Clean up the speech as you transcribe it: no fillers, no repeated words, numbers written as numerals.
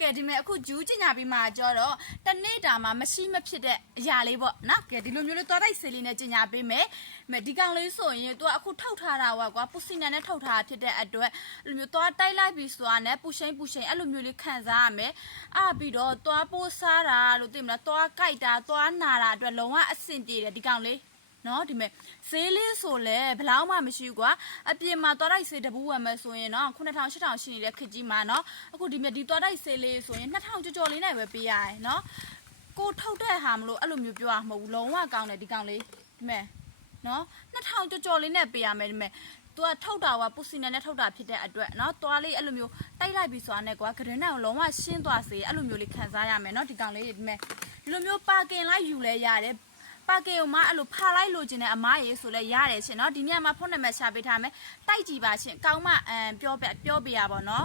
ကဲဒီမဲ့အခုဂျူးကျင်ညာပြီးမှကြောတော့တနေ့တာမှာမရှိမဖြစ်တဲ့အရာလေးပေါ့နော်ကဲဒီလိုမျိုးလေးသွားတိုက်ဆေးလေးနဲ့ကျင်ညာပေးမယ်ဒီကောင်လေးဆိုရင်သူကအခုထုတ်ထားတာကွာပူစီနန်နဲ့ထုတ်ထားဖြစ်တဲ့အတွက်အဲ့လိုမျိုးသွားတိုက်လိုက်ပြီးဆိုတာနဲ့ပူရှိန်အဲ့လိုမျိုးလေးခံစားရမယ်ပြီးတော့သွားပိုးစားတာလို့သိမလားသွားကြိုက်တာသွားနာတာအတွက်လုံးဝအဆင်ပြေတယ်ဒီကောင်လေးနော်ဒီမဲ့ဈေးလေးဆိုလဲဘယ်လောက်မှမရှိဘူးကွာအပြင်မှာသွားတိုက်ဆေးတပူးဝယ်မယ်ဆိုရင်နော်9000 8000ရှိနေတဲ့ခစ်ကြီးမှာနော်အခုဒီမဲ့ဒီသွားတိုက်ဆေးလေးဆိုရင်2000ကျော်လေးနဲ့ပဲပေးရတယ်နော်ကိုထုတ်တဲ့ဟာမလို့အဲ့လိုမျိုးပြောရမှာမဟုတ်ဘူးလုံးဝကောင်းတယ်ဒီကောင်လေးဒီမဲ့နော်2000ကျော်လေးနဲ့ပေးရမယ်ဒီမဲ့သူကထုတ်တာကပူစီနယ်နဲ့ထုတ်တာဖြစ်တဲ့အတွက်เนาะသွားလေးအဲ့လိုမျိုးတိုက်လိုက်ပြီးဆိုတာနဲ့ကွာဂရင်းနဲ့လုံးဝရှင်းသွားစေအဲ့လိုမျိုးလေးခံစားရမယ်เนาะဒီကောင်လေးဒီမဲ့ဒီလိုမျိုးပါကင်လိုက်ယူလဲရတယ်ပါကေကိုမှအဲ့လိုဖာလိုက်လို့ခြင်းနဲ့အမားရေဆိုလဲရတယ်ရှင်เนาะဒီညမှာဖုန်းနံပါတ်ရှာပေးထားမယ်တိုက်ကြည့်ပါရှင်ကောင်းမှပြောပြရပါတော့เนาะ